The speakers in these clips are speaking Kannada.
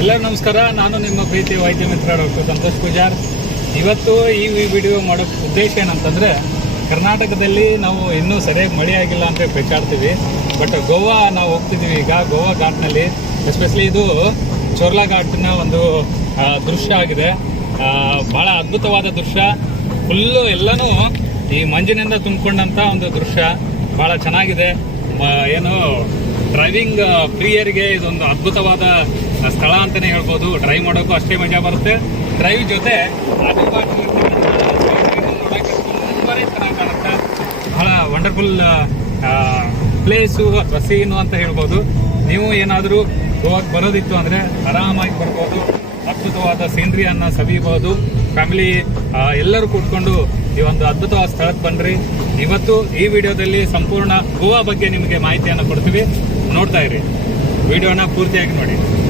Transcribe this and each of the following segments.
ಎಲ್ಲರಿಗೂ ನಮಸ್ಕಾರ, ನಾನು ನಿಮ್ಮ ಪ್ರೀತಿ ವೈದ್ಯ ಮಿತ್ರ ಡಾಕ್ಟರ್ ಸಂತೋಷ್ ಪೂಜಾರ್. ಇವತ್ತು ಈ ವಿಡಿಯೋ ಮಾಡೋ ಉದ್ದೇಶ ಏನಂತಂದರೆ, ಕರ್ನಾಟಕದಲ್ಲಿ ನಾವು ಇನ್ನೂ ಸರಿಯಾಗಿ ಮಳೆ ಆಗಿಲ್ಲ ಅಂತ ಬೇಕಾಡ್ತೀವಿ ಬಟ್ ಗೋವಾ ನಾವು ಹೋಗ್ತಿದ್ದೀವಿ ಈಗ, ಗೋವಾ ಘಾಟ್ನಲ್ಲಿ. ಎಸ್ಪೆಷಲಿ ಇದು ಚೋರ್ಲಾ ಘಾಟ್ನ ಒಂದು ದೃಶ್ಯ ಆಗಿದೆ. ಭಾಳ ಅದ್ಭುತವಾದ ದೃಶ್ಯ. ಫುಲ್ಲು ಎಲ್ಲನೂ ಈ ಮಂಜಿನಿಂದ ತುಂಬಿಕೊಂಡಂಥ ಒಂದು ದೃಶ್ಯ. ಬಹಳ ಚೆನ್ನಾಗಿದೆ. ಏನು ಡ್ರೈವಿಂಗ್ ಪ್ರಿಯರಿಗೆ ಇದೊಂದು ಅದ್ಭುತವಾದ ಸ್ಥಳ ಅಂತಾನೆ ಹೇಳ್ಬೋದು. ಡ್ರೈವ್ ಮಾಡೋಕ್ಕೂ ಅಷ್ಟೇ ಮಜಾ ಬರುತ್ತೆ. ಡ್ರೈವ್ ಜೊತೆ ಚೆನ್ನಾಗಿ ಕಾಣುತ್ತೆ ಬಹಳ ವಂಡರ್ಫುಲ್ ಪ್ಲೇಸು ಅಥವಾ ಸೀನು ಅಂತ ಹೇಳ್ಬೋದು. ನೀವು ಏನಾದರೂ ಗೋವಾಗೆ ಬರೋದಿತ್ತು ಅಂದರೆ ಆರಾಮಾಗಿ ಬರ್ಬೋದು. ಅದ್ಭುತವಾದ ಸೀನ್ರಿಯನ್ನು ಸವಿಬೋದು. ಫ್ಯಾಮಿಲಿ ಎಲ್ಲರೂ ಕೂತ್ಕೊಂಡು ಈ ಒಂದು ಅದ್ಭುತವಾದ ಸ್ಥಳಕ್ಕೆ ಬನ್ನಿರಿ ಇವತ್ತು ಈ ವಿಡಿಯೋದಲ್ಲಿ ಸಂಪೂರ್ಣ ಗೋವಾ ಬಗ್ಗೆ ನಿಮಗೆ ಮಾಹಿತಿಯನ್ನು ಕೊಡ್ತೀವಿ. ನೋಡ್ತಾ ಇರಿ. ವಿಡಿಯೋನ ಪೂರ್ತಿಯಾಗಿ ನೋಡಿ.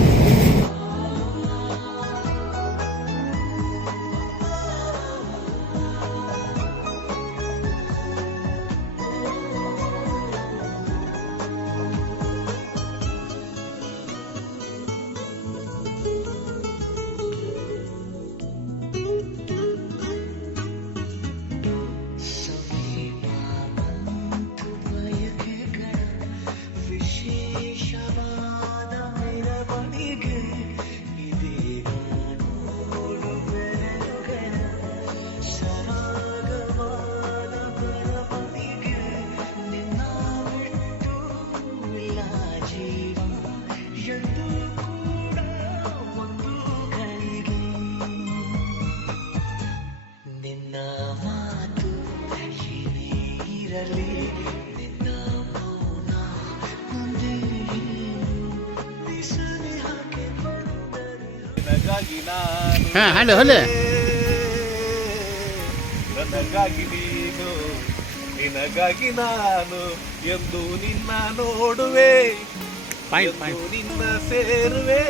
ಇರಲಿ ಹಾ ಹಲೋ ಹಲೋ ನನಗಾಗಿ ನೀನು ನಿನಗಾಗಿ ನಾನು ಎಂದು ನಿನ್ನ ನೋಡುವೆ. ನಿನ್ನ ಸೇರುವೆ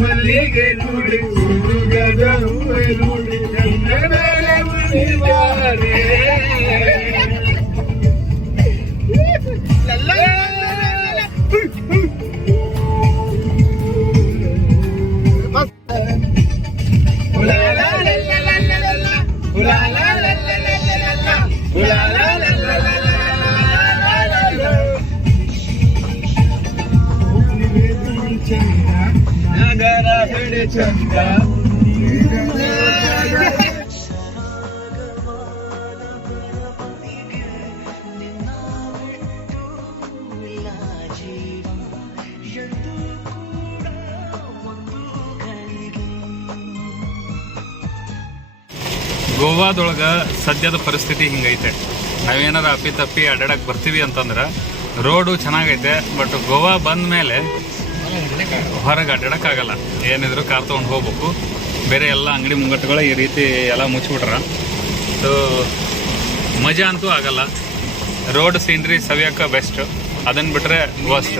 ಮಲ್ಲಿಗೆ ನುಡಿ ಹುಡುಗದ ಹೂವೆ ನುಡಿ ಕನ್ನಡ ಮುಡಿವಾರೆ ನಗರ ಗೋವಾದೊಳಗೆ ಸದ್ಯದ ಪರಿಸ್ಥಿತಿ ಹಿಂಗೈತೆ. ನಾವೇನಾರ ಅಪ್ಪಿ ತಪ್ಪಿ ಅಡ್ಡಾಡಕ್ಕೆ ಬರ್ತೀವಿ ಅಂತಂದ್ರೆ ರೋಡು ಚೆನ್ನಾಗೈತೆ ಬಟ್ ಗೋವಾ ಬಂದ ಮೇಲೆ ಹೊರಗೆ ಅಡ್ಡಾಡೋಕ್ಕಾಗಲ್ಲ ಏನಿದ್ರು ಕಾರ್ ತೊಗೊಂಡು ಹೋಗ್ಬೇಕು. ಬೇರೆ ಎಲ್ಲ ಅಂಗಡಿ ಮುಂಗಟ್ಟುಗಳು ಈ ರೀತಿ ಎಲ್ಲ ಮುಚ್ಚಿಬಿಟ್ರ. ಸೊ ಮಜಾ ಅಂತೂ ಆಗಲ್ಲ. ರೋಡ್ ಸೀನ್ರಿ ಸವಿಯೋಕ್ಕೆ ಬೆಸ್ಟು ಅದನ್ನು ಬಿಟ್ಟರೆ ವರ್ಸ್ಟ್